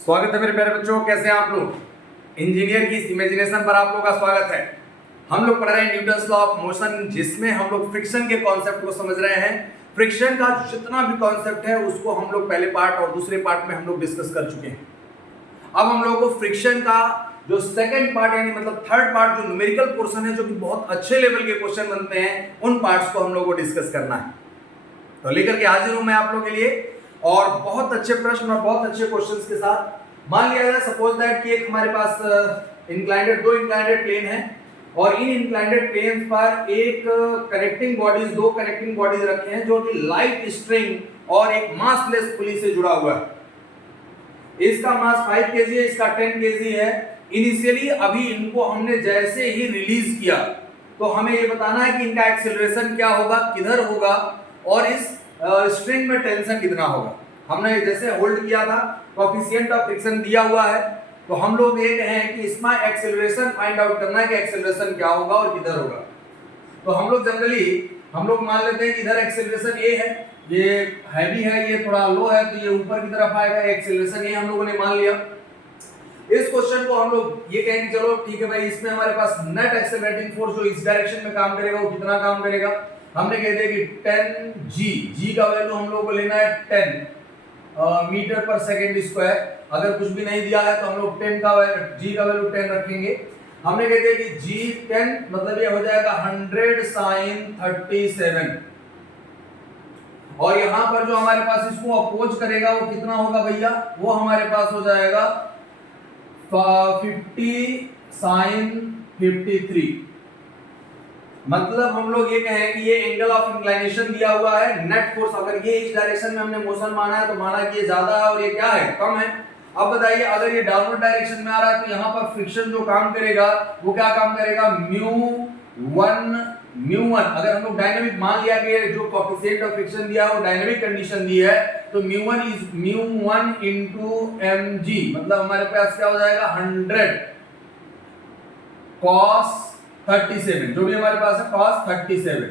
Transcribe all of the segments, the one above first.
स्वागत है मेरे प्यारे बच्चों, कैसे हैं आप लोग। इंजीनियर की इस इमेजिनेशन पर आप लोगों का स्वागत है। हम लोग पढ़ रहे हैं न्यूटन्स लॉ ऑफ मोशन, जिसमें हम लोग फ्रिक्शन के कॉन्सेप्ट को समझ रहे हैं। फ्रिक्शन का जितना भी कॉन्सेप्ट है उसको हम लोग पहले पार्ट और दूसरे पार्ट में हम लोग डिस्कस कर चुके हैं। अब हम लोगों को फ्रिक्शन का जो सेकंड पार्ट यानी मतलब थर्ड पार्ट, जो न्यूमेरिकल पोर्शन है, जो कि बहुत अच्छे लेवल के क्वेश्चन बनते हैं, उन पार्ट्स को हम लोग को डिस्कस करना है। तो लेकर के हाजिर हूं मैं आप लोगों के लिए और बहुत अच्छे प्रश्न और बहुत अच्छे क्वेश्चंस के साथ। मान लिया जाए सपोज दैट कि एक हमारे पास दो इंक्लाइंडेड प्लेन है और इन इंक्लाइंडेड प्लेन्स पर एक दो कनेक्टिंग बॉडीज रखे हैं, जो कि लाइट स्ट्रिंग और एक मासलेस पुली से जुड़ा हुआ है। इसका मास 5 kg है, इसका 10 kg है। इनिशियली अभी इनको हमने जैसे ही रिलीज किया तो हमें ये बताना है कि इनका एक्सेलरेशन क्या होगा, किधर होगा और इस स्ट्रिंग में टेंशन कितना होगा। हमने जैसे होल्ड किया था, कोएफिशिएंट ऑफ फ्रिक्शन दिया हुआ है, तो हम लोग ये कहें कि इसमें एक्सेलरेशन फाइंड आउट करना है कि एक्सेलरेशन क्या होगा और किधर होगा। तो हम लोग जनरली मान लेते हैं कि इधर एक्सेलरेशन ए है, ये हैवी है, ये थोड़ा लो है, तो ये ऊपर की तरफ आएगा। एक्सेलरेशन ए हम लोगों ने मान लिया। इस क्वेश्चन को हम लोग ये कहेंगे चलो ठीक है भाई, इसमें हमारे पास नेट एक्सेलरेटिंग फोर्स जो इस डायरेक्शन में काम करेगा वो कितना काम करेगा। हमने कह दिया कि 10 g का वैल्यू हम लोग को लेना है 10 मीटर पर सेकंड स्क्वायर। अगर कुछ भी नहीं दिया है तो हम लोग 10 का g का वैल्यू 10 रखेंगे। हमने कह दिया कि g 10 मतलब ये हो जाएगा 100 sin 37 और यहां पर जो हमारे पास इसको अपोज करेगा वो कितना होगा भैया, वो हमारे पास हो जाएगा 50 sin 53। मतलब हम लोग ये कहें कि ये एंगल ऑफ इंक्लिनेशन दिया हुआ है। नेट फोर्स अगर ये इस डायरेक्शन में हमने मोशन माना है तो माना कि ये ज्यादा है और ये क्या है, कम है। अब बताइए अगर ये डाउनवर्ड डायरेक्शन में आ रहा है तो यहाँ पर फ्रिक्शन जो काम करेगा वो क्या काम करेगा, म्यू वन। अगर हम लोग डायनेमिक मान लिया कि जो कोएफिशिएंट ऑफ फ्रिक्शन दिया है वो डायनेमिक कंडीशन दी है, तो म्यू1 इज म्यू1 इनटू mg, मतलब हमारे पास क्या हो जाएगा 100 cos 37, जो भी हमारे पास है cos 37।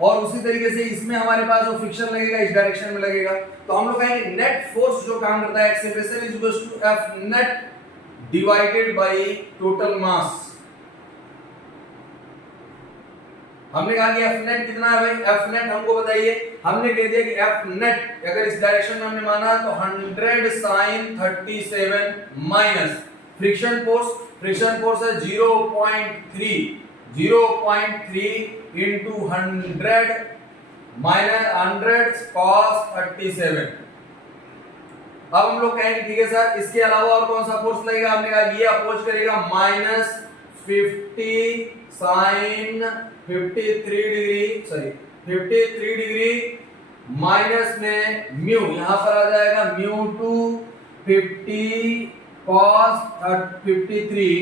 और उसी तरीके से इसमें हमारे पास जो फ्रिक्शन लगेगा इस डायरेक्शन में लगेगा, तो हम लोग कहेंगे नेट फोर्स जो काम करता है acceleration is equal to F net divided by total mass. हमने कहा कि F नेट कितना है भाई, F नेट हमको बताइए। हमने कह दिया कि F नेट अगर इस डायरेक्शन में हमने माना तो 100 sin 37 माइनस फ्रिक्शन फोर्स है 0.3 into 100 minus 100 cos 37। अब हम लोग कहेंगे ठीक है सर, इसके अलावा और कौन सा फोर्स लगेगा। हमने कहा ये अपोज करेगा माइनस 50 sin 53 डिग्री माइनस में म्यू, यहां पर आ जाएगा म्यू2 50 cos 53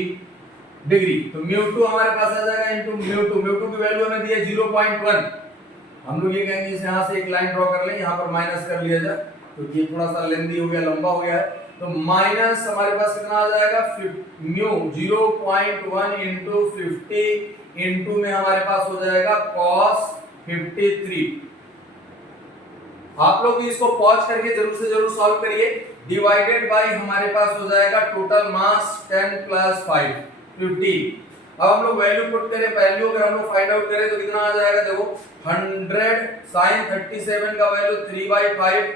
डिग्री। तो म्यू2 हमारे पास आ जाएगा इनटू म्यू2 की वैल्यू हमें दी है 0.1। हम लोग ये कहेंगे इस यहां से एक लाइन ड्रॉ कर लें, यहां पर माइनस कर लिया जाए, तो ये थोड़ा सा लेंथी हो गया, लंबा हो गया है। तो माइनस हमारे पास कितना आ जाएगा म्यू 0.1 इनटू 50 इनटू में हमारे पास हो जाएगा cos 53। आप लोग भी इसको पॉज करके जरूर से जरूर सॉल्व करिए। डिवाइडेड बाय हमारे पास हो जाएगा टोटल मास 10 प्लस 5 15। अब हम लोग वैल्यू पुट करें, वैल्यू अगर हम लोग फाइंड आउट करें तो कितना आ जाएगा, देखो 100 sin 37 का वैल्यू 3/5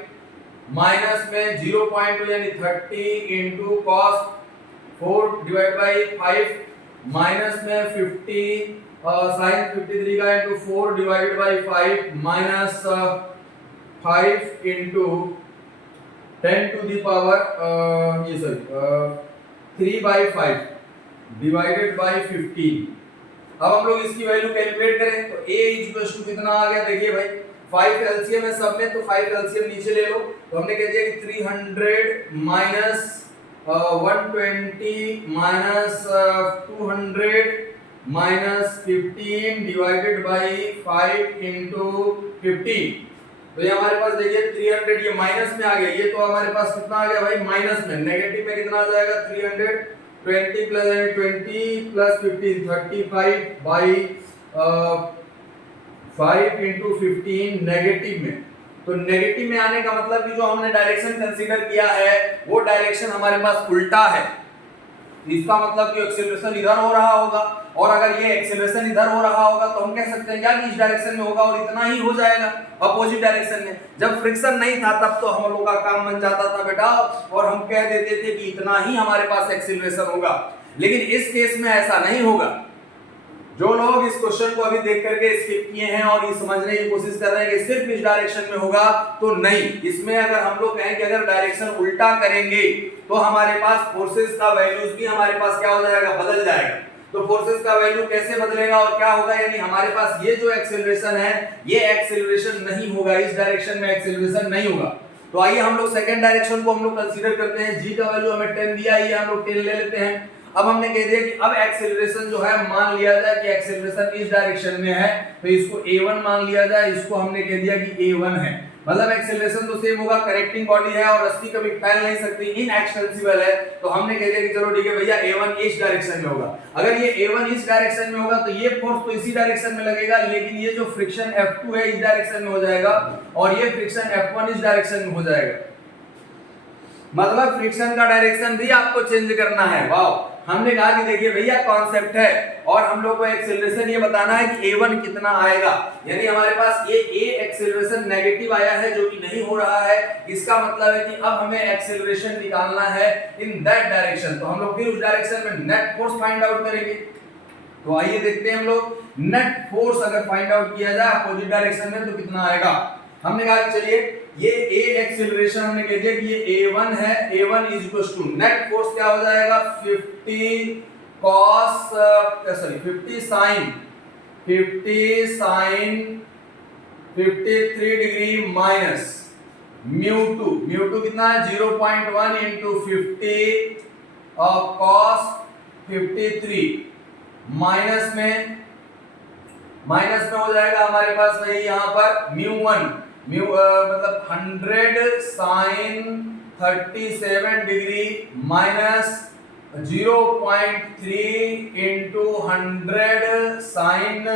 माइनस में 0.2 यानी 30 into cos 4 divide by 5 minus में 50 sin 53 का into 4 divided by 5 minus 5 into 10 to the power 3/5 divided by 15। अब हम लोग इसकी वैल्यू कैलकुलेट करें तो a इक्वल टू कितना आ गया, देखिए भाई 5 एलसीएम है सब में, तो 5 एलसीएम नीचे ले लो। तो हमने कह दिया कि 300 minus 120 minus 200 minus 15 divided by 5 into 15। तो ये हमारे पास देखिए 300 ये माइनस में आ गया, ये तो हमारे पास कितना आ गया भाई माइनस में। नेगेटिव में कितना आ जाएगा 320 प्लस 15 35 बाई 5 इंटू 15 नेगेटिव में तो नेगेटिव में आने का मतलब कि जो हमने डायरेक्शन कंसीडर किया है वो डायरेक्शन हमारे पास उल्टा है, इसका मतलब कि एक्सेलरेशन इधर हो रहा होगा, और अगर ये एक्सेलरेशन इधर हो रहा होगा तो हम कह सकते हैं क्या कि इस डायरेक्शन में होगा और इतना ही हो जाएगा अपोजिट डायरेक्शन में। जब फ्रिक्शन नहीं था तब तो हम लोगों का काम बन जाता था बेटा, और हम कह देते थे कि इतना ही हमारे पास एक्सेलरेशन होगा, लेकिन इस केस में ऐसा नहीं होगा। जो लोग इस क्वेश्चन को अभी देख करके स्किप किए हैं और ये समझने की कोशिश कर रहे हैं कि सिर्फ इस डायरेक्शन में होगा, तो नहीं, इसमें अगर हम लोग कहें कि अगर डायरेक्शन उल्टा करेंगे तो हमारे पास फोर्सेस का वैल्यूज भी हमारे पास क्या हो जाएगा, बदल जाएगा। तो फोर्सेस का वैल्यू कैसे बदलेगा और क्या होगा, यानी हमारे पास ये जो एक्सेलरेशन है ये एक्सेलरेशन नहीं होगा, इस डायरेक्शन में एक्सेलरेशन नहीं होगा। तो आइए हम लोग सेकंड डायरेक्शन को हम लोग कंसीडर करते हैं। जी का वैल्यू हमें 10 दिया है, ये हम लोग 10 ले लेते हैं। अब हमने कह दिया कि अब एक्सेलरेशन जो है मान लिया जाए कि एक्सेलरेशन इस डायरेक्शन में है, तो इसको a1 मान लिया जाए, इसको हमने कह दिया कि a1 है, मतलब एक्सेलरेशन तो सेम होगा, करेक्टिंग बॉडी है और रस्सी कभी फैल नहीं सकती, इनएक्सटेंसिबल है, तो हमने कह दिया कि चलो ठीक है भैया a1 इस डायरेक्शन में होगा। अगर ये a1 इस डायरेक्शन में होगा तो ये फोर्स तो इसी डायरेक्शन में लगेगा, लेकिन ये जो फ्रिक्शन F2 है इस डायरेक्शन में हो जाएगा और ये फ्रिक्शन F1 इस डायरेक्शन में हो जाएगा, मतलब फ्रिक्शन का डायरेक्शन भी आपको चेंज करना है। वाओ, हमने कहा कि देखिए भैया कॉन्सेप्ट है और हम लोग को एक्सेलरेशन ये बताना है कि a1 कितना आएगा, यानी हमारे पास ये a एक्सेलरेशन नेगेटिव आया है जो कि नहीं हो रहा है, इसका मतलब है कि अब हमें एक्सेलरेशन निकालना है इन दैट डायरेक्शन। तो हम लोग फिर उस डायरेक्शन में नेट फोर्स फाइंड आउट करेंगे। तो आइए देखते हैं हम लोग नेट फोर्स अगर फाइंड आउट किया जाए अपोजिट डायरेक्शन में तो कितना आएगा। हमने कहा कि चलिए ये a एक्सेलरेशन हमने कह दिया कि ये a1 है, a1 is equal to net force क्या हो जाएगा 50 cos 50 sin 53 डिग्री माइनस म्यू2 कितना है 0.1 into 50 cos 53 माइनस में हो जाएगा हमारे पास वही यहाँ पर म्यू1 मतलब 100 sin 37 degree minus 0.3 into 100 sin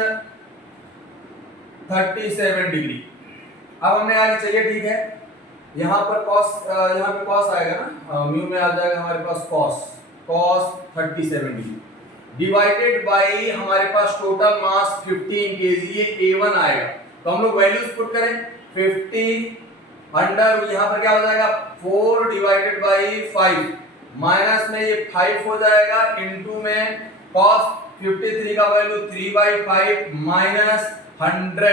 37 degree. अब हमने आगे चलिए ठीक है, यहाँ पर यहाँ पे cos आएगा ना, म्यू में आ जाएगा हमारे पास cos 37 डिग्री डिवाइडेड बाई हमारे पास टोटल मास 15 kg, ये a1 आएगा। तो हम लोग वैल्यूज पुट करें 50 अंडर यहाँ पर क्या हो जाएगा 4 डिवाइडेड बाई 5 माइनस में ये 5 हो जाएगा इनटू में cos 53 का वैल्यू 3/5 माइनस 100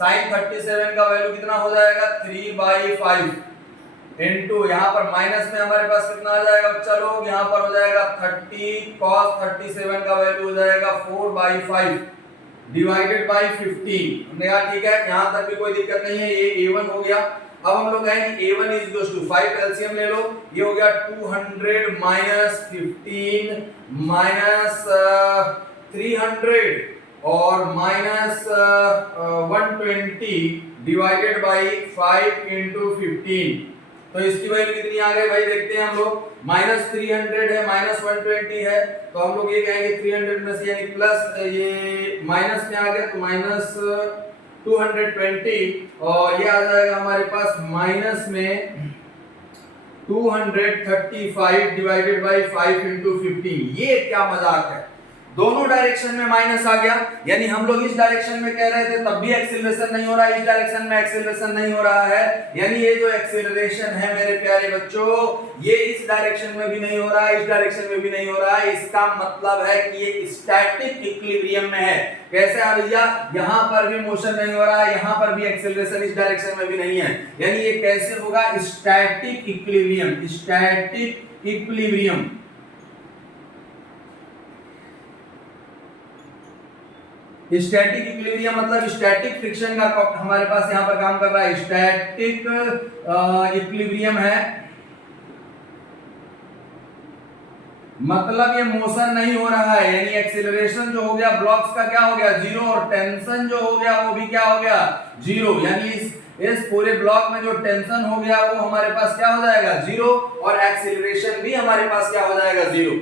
sin 37 का वैल्यू कितना हो जाएगा 3/5 इनटू यहाँ पर माइनस में हमारे पास कितना आ जाएगा बच्चा लोग, यहाँ पर हो जाएगा 30 cos 37 का वैल्यू हो जाएगा 4/5 डिवाइडेड बाई 15। हमने कहा ठीक है, यहाँ तक भी कोई दिक्कत नहीं है, ये a1 हो गया। अब हम लोग कहेंगे a1 is equal to 5 LCM ले लो, ये हो गया 200 माइनस 15 माइनस 300 और माइनस 120 डिवाइडेड बाई 5 इंटू 15। तो इसकी वैल्यू कितनी आ गई भाई, देखते हैं हम लोग, माइनस 300 है माइनस 120 है, तो हम लोग ये कहेंगे 300 में से यानी प्लस ये माइनस में आ गया तो माइनस 220 और ये आ जाएगा हमारे पास माइनस में 235 डिवाइडेड बाई 5 इंटू 15। ये क्या मजाक है, दोनों डायरेक्शन में माइनस आ गया, यानी हम लोग इस डायरेक्शन में कह रहे थे तब भी एक्सेलरेशन नहीं हो रहा है, इस डायरेक्शन में एक्सेलरेशन नहीं हो रहा है, यानी ये जो एक्सेलरेशन है मेरे प्यारे बच्चों ये इस डायरेक्शन में भी नहीं हो रहा है, इस डायरेक्शन में भी नहीं हो रहा है। इसका मतलब है कि ये स्टैटिक इक्विलिब्रियम में है। कैसे है भैया, यहाँ पर भी मोशन नहीं हो रहा है, यहाँ पर भी एक्सेलरेशन इस डायरेक्शन में भी नहीं है, यानी ये कैसे होगा static equilibrium. Static equilibrium static equilibrium मतलब स्टैटिक फ्रिक्शन का हमारे पास यहाँ पर काम कर रहा है, स्टैटिक इक्विलिब्रियम है, मतलब ये मोशन नहीं हो रहा है, यानी एक्सीलरेशन जो हो गया ब्लॉक्स का क्या हो गया जीरो और टेंशन जो हो गया वो भी क्या हो गया जीरो, यानी इस पूरे ब्लॉक में जो टेंशन हो गया वो हमारे पास क्या हो जाएगा जीरो और एक्सीलरेशन भी हमारे पास क्या हो जाएगा जीरो।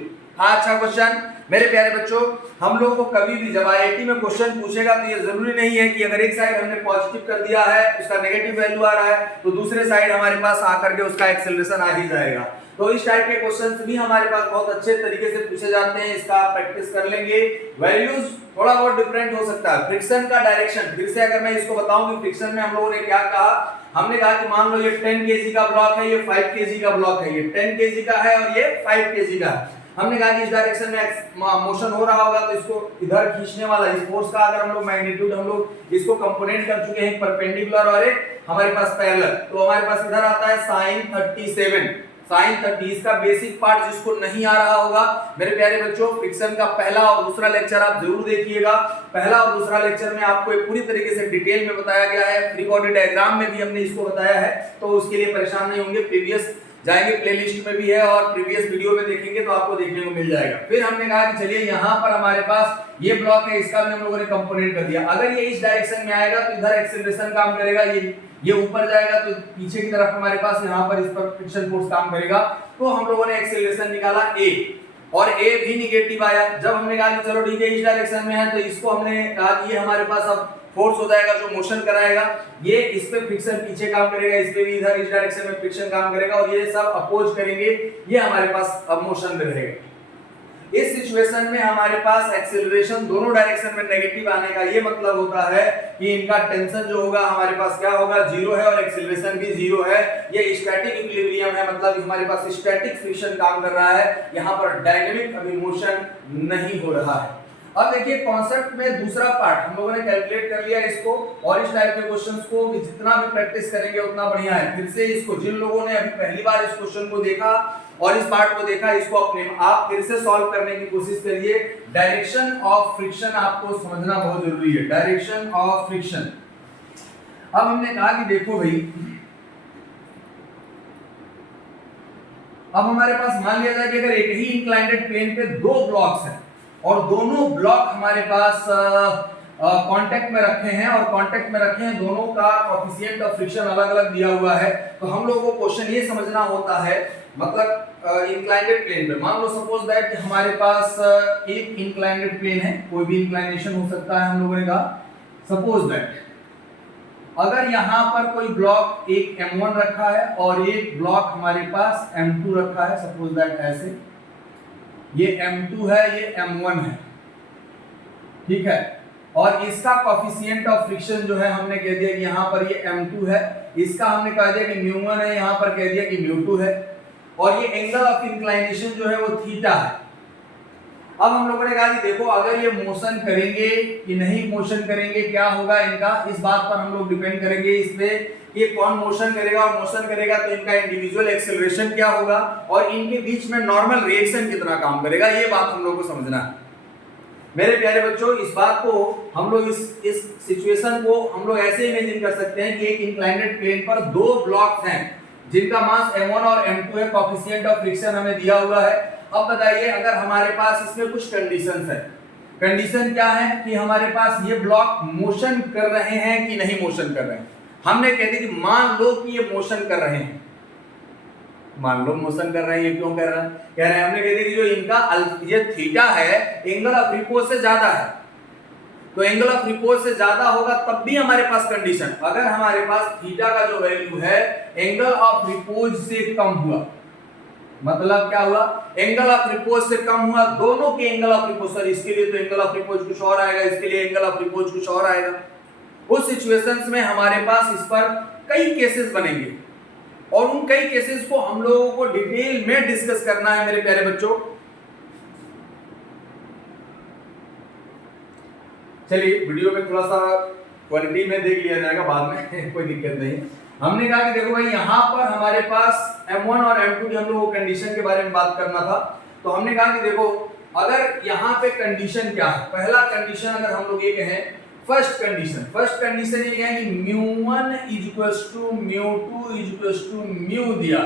अच्छा क्वेश्चन, मेरे प्यारे बच्चों, हम लोग को कभी भी जब आईआईटी में क्वेश्चन पूछेगा तो ये जरूरी नहीं है कि अगर एक साइड हमने पॉजिटिव कर दिया है, उसका नेगेटिव वैल्यू आ रहा है, तो दूसरे साइड हमारे पास आकर के उसका एक्सेलरेशन आ ही जाएगा। तो इस टाइप के क्वेश्चंस भी हमारे पास बहुत अच्छे तरीके से पूछे जाते हैं, इसका आप प्रैक्टिस कर लेंगे। वैल्यूज थोड़ा बहुत डिफरेंट हो सकता है। फ्रिक्शन का डायरेक्शन, फिर से अगर मैं इसको बताऊं कि फ्रिक्शन में हम लोगों ने क्या कहा, हमने कहा कि मान लो ये 10 केजी का ब्लॉक है, ये 5 केजी का ब्लॉक है, ये 10 केजी का है और ये 5 केजी का है। हमने कहा कि इस डायरेक्शन में मोशन हो रहा होगा तो इसको इधर खींचने वाला इस फोर्स का अगर हम लोग मैग्नीट्यूड हम लोग इसको कंपोनेंट कर चुके हैं, परपेंडिकुलर और एक हमारे पास पैरेलल, तो हमारे पास इधर आता है sin 37 sin 30। इसका बेसिक पार्ट जिसको नहीं आ रहा होगा मेरे प्यारे बच्चों, फ्रिक्शन का पहला और दूसरा लेक्चर आप जरूर देखिएगा। पहला और दूसरा लेक्चर में आपको एक पूरी तरीके से डिटेल में बताया गया है, फ्री बॉडी डायग्राम में भी हमने इसको बताया है, तो उसके लिए परेशान नहीं होंगे। प्रीवियस जाएंगे, प्लेलिस्ट में भी है और प्रीवियस वीडियो में देखेंगे तो आपको देखने को मिल जाएगा। फिर हमने कहा कि चलिए यहाँ पर हमारे पास ये ब्लॉक है, इसका भी हम लोगों ने कंपोनेंट कर दिया। अगर ये इस डायरेक्शन में आएगा तो इधर एक्सेलरेशन काम करेगा, ये ऊपर जाएगा तो पीछे की तरफ हमारे पास यहाँ पर इस पर फ्रिक्शन फोर्स काम करेगा। तो हम लोगों ने एक्सेलरेशन निकाला a, और a भी निगेटिव आया। जब हमने कहा कि चलो ठीक है इस डायरेक्शन में है, तो इसको हमने कहा कि ये हमारे पास अब फोर्स हो जाएगा जो मोशन कराएगा, ये इस पे फ्रिक्शन पीछे काम करेगा, इस पे भी इधर इस डायरेक्शन में फ्रिक्शन काम करेगा, और ये सब अपोज करेंगे, ये हमारे पास अब मोशन में रहेगा। इस सिचुएशन में हमारे पास एक्सेलरेशन दोनों डायरेक्शन में नेगेटिव आने का ये मतलब होता है कि इनका टेंशन जो होगा हमारे पास क्या होगा, जीरो है, और एक्सेलरेशन भी जीरो है। ये स्टैटिक इक्विलिब्रियम है, मतलब हमारे पास स्टैटिक फ्रिक्शन काम कर रहा है, यहाँ पर डायनेमिक अभी मोशन नहीं हो रहा है। अब देखिए कॉन्सेप्ट में दूसरा पार्ट हम लोगों ने कैलकुलेट कर लिया इसको, और इस टाइप के क्वेश्चंस को जितना भी प्रैक्टिस करेंगे उतना बढ़िया है। फिर से इसको जिन लोगों ने अभी पहली बार इस क्वेश्चन को देखा और इस पार्ट को देखा, इसको अपने आप फिर से सॉल्व करने की कोशिश करिए। डायरेक्शन ऑफ फ्रिक्शन आपको समझना बहुत जरूरी है, डायरेक्शन ऑफ फ्रिक्शन। अब हमने कहा कि देखो भाई, अब हमारे पास मान लिया जाए कि अगर एक ही इंक्लाइंडेड प्लेन पे दो ब्लॉक्स हैं और दोनों ब्लॉक हमारे पास कांटेक्ट में रखे हैं, और कांटेक्ट में रखे हैं, दोनों का कोएफिशिएंट ऑफ फ्रिक्शन अलग अलग दिया हुआ है, तो हम लोगों को क्वेश्चन ये समझना होता है, मतलब इंक्लाइंडेड प्लेन पे मान लो सपोज दैट कि हमारे पास एक इंक्लाइंडेड प्लेन है, कोई भी इंक्लाइनेशन हो सकता है। हम लोगों ने कहा सपोज दैट अगर यहाँ पर कोई ब्लॉक एक m1 रखा है और एक ब्लॉक हमारे पास m2 रखा है, सपोज दैट ऐसे, ये m2 है, ये m1 है, ठीक है, और इसका कोएफिशिएंट ऑफ फ्रिक्शन जो है हमने कह दिया कि यहाँ पर ये m2 है, इसका हमने कह दिया कि μ1 है, यहाँ पर कह दिया कि μ2 है, और ये एंगल ऑफ इंक्लाइनेशन जो है वो थीटा है। अब हम लोगों ने कहा कि देखो अगर ये मोशन करेंगे कि नहीं मोशन करेंगे, क्या होगा इनका, इस बात पर हम लोग डिपेंड करेंगे इस पे ये कौन मोशन करेगा, और मोशन करेगा तो इनका इंडिविजुअल एक्सेलरेशन क्या होगा, और इनके बीच में नॉर्मल रिएक्शन कितना काम करेगा, ये बात हम लोग को समझना है। मेरे प्यारे बच्चों, इस बात को हम लोग इस सिचुएशन को हम लोग ऐसे इमेजिन कर सकते हैं कि एक इंक्लाइंडेड प्लेन पर दो ब्लॉक्स हैं जिनका मास m1 और m2 है, कोएफिशिएंट ऑफ फ्रिक्शन हमें दिया हुआ है। अब बताइए अगर हमारे पास इसमें कुछ कंडीशंस है, कंडीशन क्या है कि हमारे पास ये ब्लॉक मोशन कर रहे हैं कि नहीं मोशन कर रहे हैं। हमने कह दिया कि मान लो कि ये मोशन कर रहे हैं, मान लो मोशन कर रहे हैं, ये क्यों कर रहे हैं, कह रहे हैं हमने कह दिया कि जो इनका ये थीटा है एंगल ऑफ रिपोज से ज्यादा है, तो एंगल ऑफ रिपोज से ज्यादा होगा तब भी हमारे पास कंडीशन, अगर हमारे पास थीटा का जो वैल्यू है एंगल ऑफ रिपोज से कम हुआ, मतलब क्या हुआ, एंगल ऑफ रिपोज से कम हुआ, दोनों के एंगल ऑफ रिपोज, सर इसके लिए तो एंगल ऑफ रिपोज कुछ और आएगा, इसके लिए एंगल ऑफ रिपोज कुछ और आएगा, उस सिचुएशंस में हमारे पास इस पर कई केसेस बनेंगे, और उन कई केसेस को हम लोगों को डिटेल में डिस्कस करना है मेरे प्यारे बच्चों। चलिए वीडियो में थोड़ा सा क्वालिटी में देख लिया जाएगा बाद में कोई दिक्कत नहीं। हमने कहा कि देखो भाई यहाँ पर हमारे पास m1 और m2 की हम लोगों को कंडीशन के बारे में बात करना था, तो हमने कहा कि देखो अगर यहाँ पे कंडीशन क्या है, पहला कंडीशन अगर हम लोग ये कहें, फर्स्ट कंडीशन ये है कि μ1 = μ2 = μ दिया,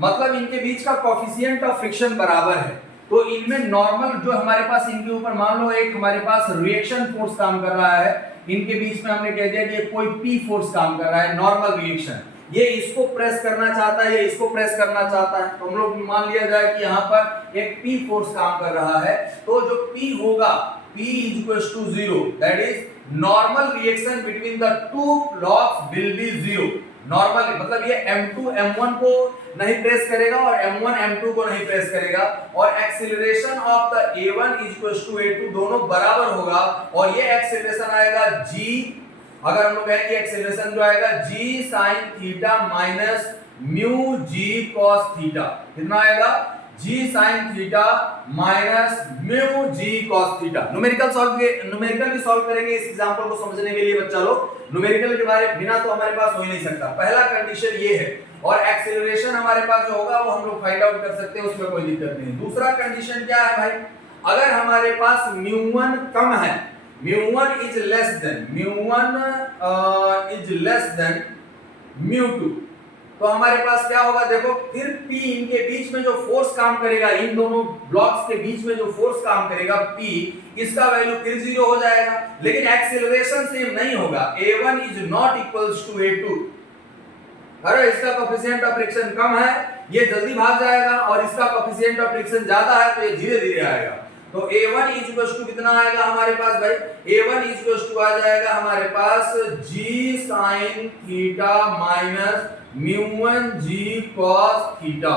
मतलब इनके बीच का कोएफिशिएंट ऑफ फ्रिक्शन बराबर है, तो इनमें नॉर्मल जो हमारे पास इनके ऊपर मान लो एक हमारे पास रिएक्शन फोर्स काम कर रहा है, इनके बीच में हमने कह दिया कि कोई P फोर्स काम कर रहा है, नॉर्मल रिएक्शन, ये इसको प्रेस करना चाहता है, ये इसको प्रेस करना चाहता है। तो हम लोग मान लिया जाए कि यहाँ पर एक P फोर्स काम कर रहा है, तो जो P होगा P equals to 0, that is normal reaction between the two blocks will be 0। Normal मतलब ये M2 M1 को नहीं प्रेस करेगा और M1 M2 को नहीं प्रेस करेगा, और acceleration of the A1 equals to A2 दोनों बराबर होगा, और ये एक्सीलरेशन आएगा G, अगर हम लोग कहें कि एक्सीलरेशन जो आएगा G sin theta minus mu G cos theta, कितना आएगा G sin theta minus mu G cos theta. Numerical भी सॉल्व करेंगे इस एग्जांपल को समझने के लिए बच्चा लोग। न्यूमेरिकल के बारे बिना तो हमारे पास हो ही नहीं सकता। पहला कंडीशन ये है, और एक्सीलरेशन हमारे पास जो होगा वो हम लोग फाइंड आउट कर सकते हैं, उसमें कोई दिक्कत नहीं। दूसरा कंडीशन क्या है भाई, अगर हमारे पास म्यू1 कम है, म्यू1 इज लेस देन म्यू2, तो हमारे पास क्या होगा, देखो फिर P इनके बीच में जो फोर्स काम करेगा, इन दोनों ब्लॉक्स के बीच में जो फोर्स काम करेगा P, इसका वैल्यू फिर 0 हो जाएगा। लेकिन एक्सीलरेशन सेम नहीं होगा, A1 is not equals to A2। अरे इसका कोएफिशिएंट ऑफ फ्रिक्शन कम है, ये जल्दी भाग जाएगा, और इसका कोएफिशिएंट ऑफ फ्रिक्शन ज्यादा है, तो ये धीरे-धीरे आएगा। तो A1 इक्वल्स टू कितना आएगा हमारे पास भाई, A1 इक्वल्स टू आ जाएगा हमारे पास G sin थीटा माइनस म्यू1 G cos थीटा,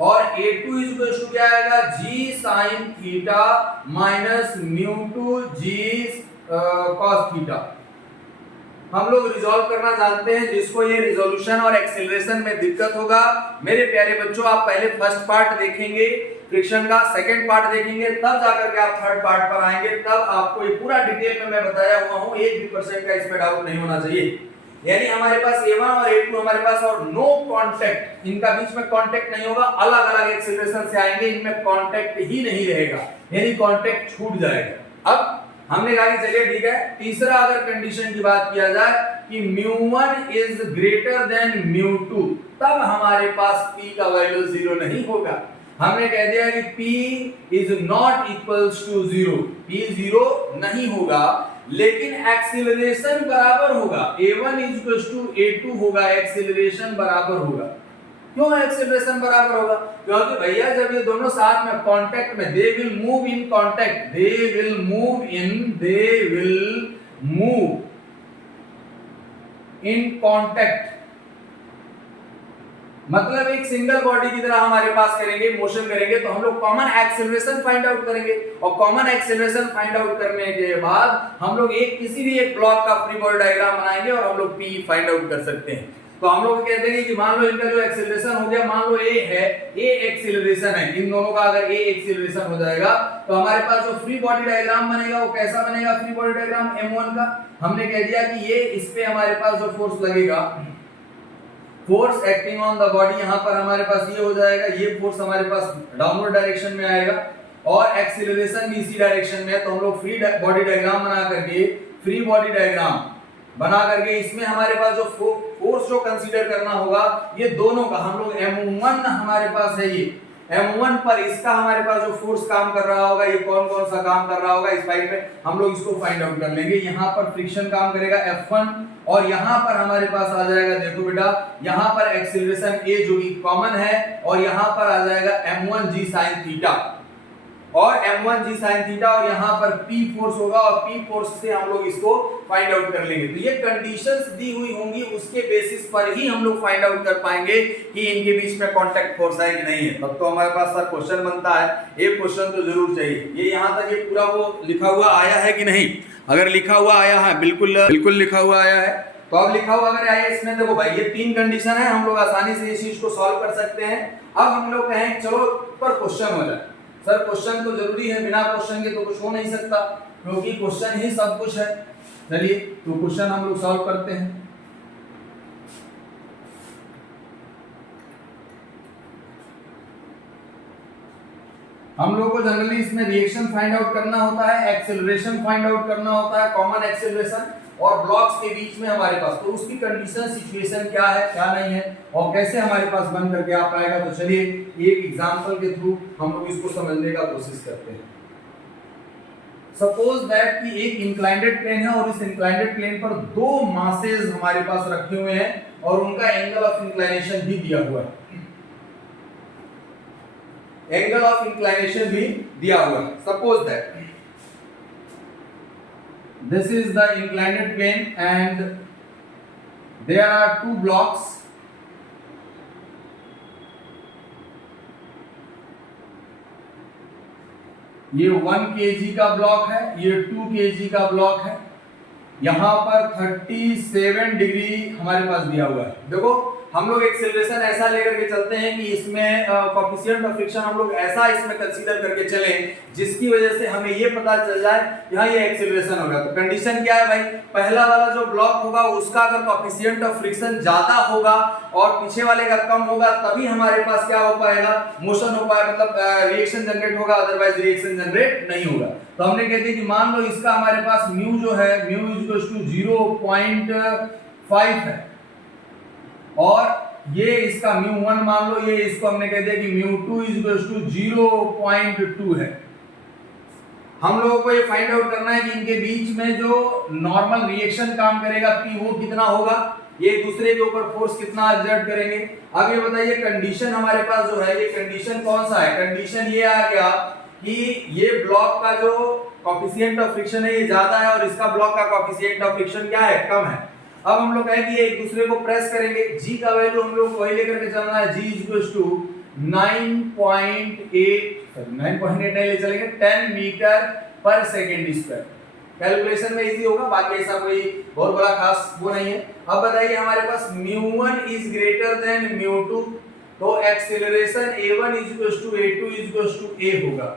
और A2 इक्वल्स टू क्या आएगा G sin थीटा माइनस म्यू2 G cos थीटा। हम लोग रिजॉल्व करना जानते हैं, जिसको ये रिजोल्यूशन और एक्सीलरेशन में दिक्कत होगा, मेरे प्यारे बच्चों आप पहले फर्स्ट पार्ट देखेंगे फ्रिक्शन का, सेकंड पार्ट देखेंगे, तब जाकर के आप थर्ड पार्ट पर आएंगे, तब आपको ये पूरा डिटेल में मैं बताया हुआ हूं, 1% का इसमें डाउट नहीं होना चाहिए। यानी हमारे पास A1 और A2 हमारे पास, और नो कांटेक्ट, इनका बीच में कांटेक्ट नहीं होगा, अलग अलग एक्सीलरेशन से आएंगे, इनमें कांटेक्ट ही नहीं रहेगा, यानी कांटेक्ट छूट जाएगा। अब हमने कहा कि चलिए ठीक है, तीसरा अगर कंडीशन की बात किया जाए कि म्यू1 इज ग्रेटर देन म्यू2, तब हमारे पास P का वैल्यू 0 नहीं होगा। हमने कह दिया कि P is not equals to 0, P 0 नहीं होगा, लेकिन एक्सीलरेशन बराबर होगा, A1 इक्वल्स टू A2 होगा, एक्सीलरेशन बराबर होगा। क्यों एक्सीलरेशन बराबर होगा, क्योंकि भैया जब ये दोनों साथ में कांटेक्ट में, they will move in contact, they will move in contact, मतलब एक सिंगल बॉडी की तरह हमारे पास करेंगे, मोशन करेंगे, तो हम लोग कॉमन एक्सीलरेशन फाइंड आउट करेंगे, और कॉमन एक्सीलरेशन फाइंड आउट करने के बाद हम लोग किसी भी एक ब्लॉक का फ्री बॉडी डायग्राम बनाएंगे और हम लोग P फाइंड आउट कर सकते हैं। तो हम लोग कहते हैं कि मान लो इनका जो एक्सीलरेशन हो गया, मान लो A है, A एक्सीलरेशन है, इन दोनों का अगर A एक्सीलरेशन हो जाएगा, तो हमारे पास जो फ्री बॉडी डायग्राम बनेगा वो कैसा बनेगा, फ्री बॉडी डायग्राम M1 का। हमने कह दिया कि ये इस पे हमारे पास जो फोर्स लगेगा, force acting on the body, यहाँ पर हमारे पास ये हो जाएगा, ये फोर्स हमारे पास डाउनवर्ड डायरेक्शन में आएगा, और एक्सीलरेशन भी इसी डायरेक्शन में है। तो हम लोग फ्री बॉडी डायग्राम बना करके, फ्री बॉडी डायग्राम बना करके इसमें हमारे पास जो फोर्स जो कंसीडर करना होगा, ये दोनों का, हम लोग M1 हमारे पास है, ये M1 पर इसका हमारे पास जो फोर्स काम कर रहा होगा, ये कौन कौन सा काम कर रहा होगा, इस साइड में हम लोग इसको फाइंड आउट कर लेंगे। यहाँ पर फ्रिक्शन काम करेगा F1, और यहाँ पर हमारे पास आ जाएगा, देखो बेटा, यहाँ पर एक्सीलरेशन A जो कि कॉमन है, और यहाँ पर आ जाएगा M1 G sin थीटा, और M1 G sin थीटा, और यहाँ पर P फोर्स होगा, और P फोर्स से हम लोग इसको फाइंड आउट कर लेंगे। तो ये कंडीशंस दी हुई होंगी, उसके बेसिस पर ही हम लोग फाइंड आउट कर पाएंगे कि इनके बीच में कांटेक्ट फोर्स है कि नहीं है। तब तो हमारे पास सर क्वेश्चन बनता है, एक क्वेश्चन तो जरूर चाहिए। ये यहाँ तक ये पूरा वो लिखा हुआ आया है कि नहीं, अगर लिखा हुआ आया है, बिल्कुल लिखा हुआ आया है, तो अब लिखा हुआ अगर आया इसमें, देखो भाई ये 3 कंडीशन है, हम लोग आसानी से इस चीज को सॉल्व कर सकते हैं। अब हम लोग कहें चलो पर क्वेश्चन हो जाए, सर क्वेश्चन तो जरूरी है, बिना क्वेश्चन के तो कुछ हो नहीं सकता, क्योंकि क्वेश्चन ही सब कुछ है। चलिए तो क्वेश्चन हम लोग सॉल्व करते हैं। हम लोगों को जनरली इसमें रिएक्शन फाइंड आउट करना होता है, एक्सेलरेशन फाइंड आउट करना होता है, कॉमन एक्सेलरेशन, और ब्लॉक्स के बीच में हमारे पास, तो उसकी कंडीशन सिचुएशन क्या है क्या नहीं है, और कैसे हमारे पास बन करके आ पाएगा। तो चलिए एक एग्जांपल के थ्रू हम लोग इसको समझने का कोशिश करते हैं। सपोज दैट कि एक इंक्लाइंडेड प्लेन है, और इस इंक्लाइंडेड प्लेन पर 2 मासेस हमारे पास रखे हुए हैं, और उनका एंगल ऑफ इंक्लाइनेशन भी दिया हुआ है, एंगल ऑफ इंक्लाइनेशन भी दिया हुआ है। Suppose that this is the inclined plane and there are two blocks, ये 1 kg का ब्लॉक है, ये 2 kg का ब्लॉक है। यहां पर 37 डिग्री हमारे पास दिया हुआ है। देखो हम लोग एक्सेलरेशन ऐसा लेकर के चलते हैं कि इसमें कोएफिशिएंट ऑफ फ्रिक्शन हम लोग ऐसा इसमें कंसीडर करके चले जिसकी वजह से हमें ये पता चल जाए यहाँ ये एक्सेलरेशन होगा। तो कंडीशन क्या है भाई, पहला वाला जो ब्लॉक होगा उसका अगर कोएफिशिएंट ऑफ फ्रिक्शन ज्यादा होगा और पीछे वाले का कम होगा तभी हमारे पास क्या हो पाएगा, मोशन हो पाएगा, मतलब रिएक्शन जनरेट होगा, अदरवाइज रिएक्शन जनरेट नहीं होगा। तो हमने कहते हैं कि मान लो इसका हमारे पास म्यू जो है म्यू इक्वल टू 0.5 है और ये इसका μ1 मान लो, ये इसको हमने कह दिया कि μ2 इक्वल टू 0.2 है। हम लोगों को ये फाइंड आउट करना है कि इनके बीच में जो नॉर्मल रिएक्शन काम करेगा P वो कितना होगा, ये दूसरे के ऊपर फोर्स कितना एक्सर्ट करेंगे। अब ये बताइए कंडीशन हमारे पास जो है ये कंडीशन कौन सा है, कंडीशन ये आ गया कि ये ब्लॉक का जो कोएफिशिएंट ऑफ फ्रिक्शन है ये ज्यादा है और इसका ब्लॉक का कोएफिशिएंट ऑफ फ्रिक्शन क्या है, कम है। अब हम लोग कहें कि ये एक दूसरे को प्रेस करेंगे, g का वैल्यू हम लोग वही लेकर के चलना है, g इक्वल्स टू 9.8 नहीं ले चलेंगे 10 मीटर पर सेकंड स्क्वायर। कैलकुलेशन में इजी होगा, बाकी ऐसा कोई बहुत बड़ा खास वो नहीं है। अब बताइए हमारे पास μ1 इज ग्रेटर देन μ2, तो acceleration a1 equals to a2 equals to a होगा।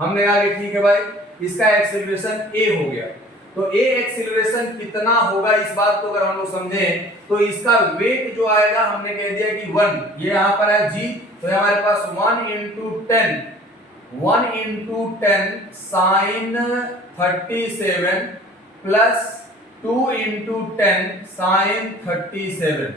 हमने कहा कि ठीक है भाई इसका एक्सेलरेशन a हो गया, तो a एक्सेलरेशन कितना होगा इस बात को अगर हम लोग समझें तो इसका वेट जो आएगा हमने कह दिया कि 1, ये यहाँ पर है g, तो हमारे पास 1 into 10 sin 37 plus 2 into 10 sin 37।